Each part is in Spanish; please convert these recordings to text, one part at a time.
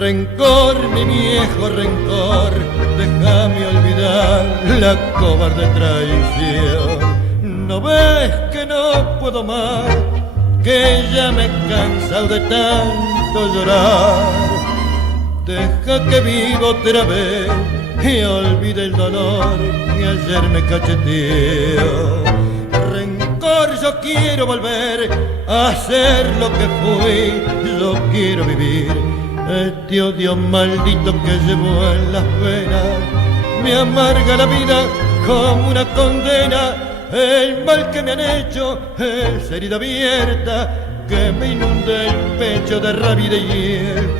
Rencor, mi viejo rencor, déjame olvidar la cobarde traición. ¿No ves que no puedo más? Que ya me he cansado de tanto llorar. Deja que viva otra vez y olvide el dolor que ayer me cacheteó. Rencor, yo quiero volver a ser lo que fui, yo quiero vivir. Este odio maldito que llevo en las venas me amarga la vida como una condena. El mal que me han hecho es herida abierta que me inunda el pecho de rabia y de hiel.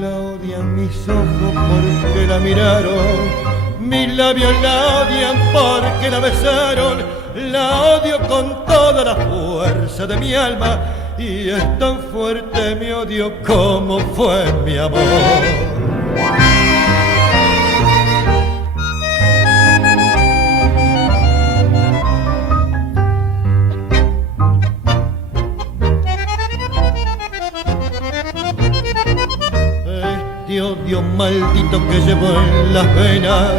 La odian mis ojos porque la miraron, mis labios la odian porque la besaron. La odio con toda la fuerza de mi alma y es tan fuerte mi odio como fue mi amor. Este odio maldito que llevo en las venas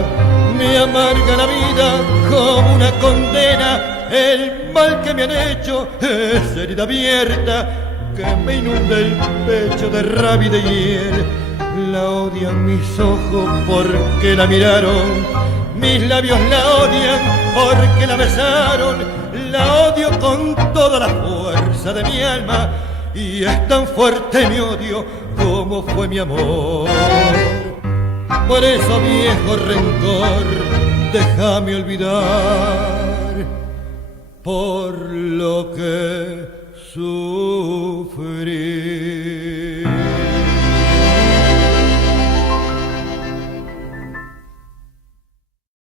me amarga la vida como una condena. El mal que me han hecho es herida abierta que me inunda el pecho de rabia y de hiel. La odian mis ojos porque la miraron, mis labios la odian porque la besaron. La odio con toda la fuerza de mi alma y es tan fuerte mi odio como fue mi amor. Por eso, viejo rencor, déjame olvidar por lo que sufrí.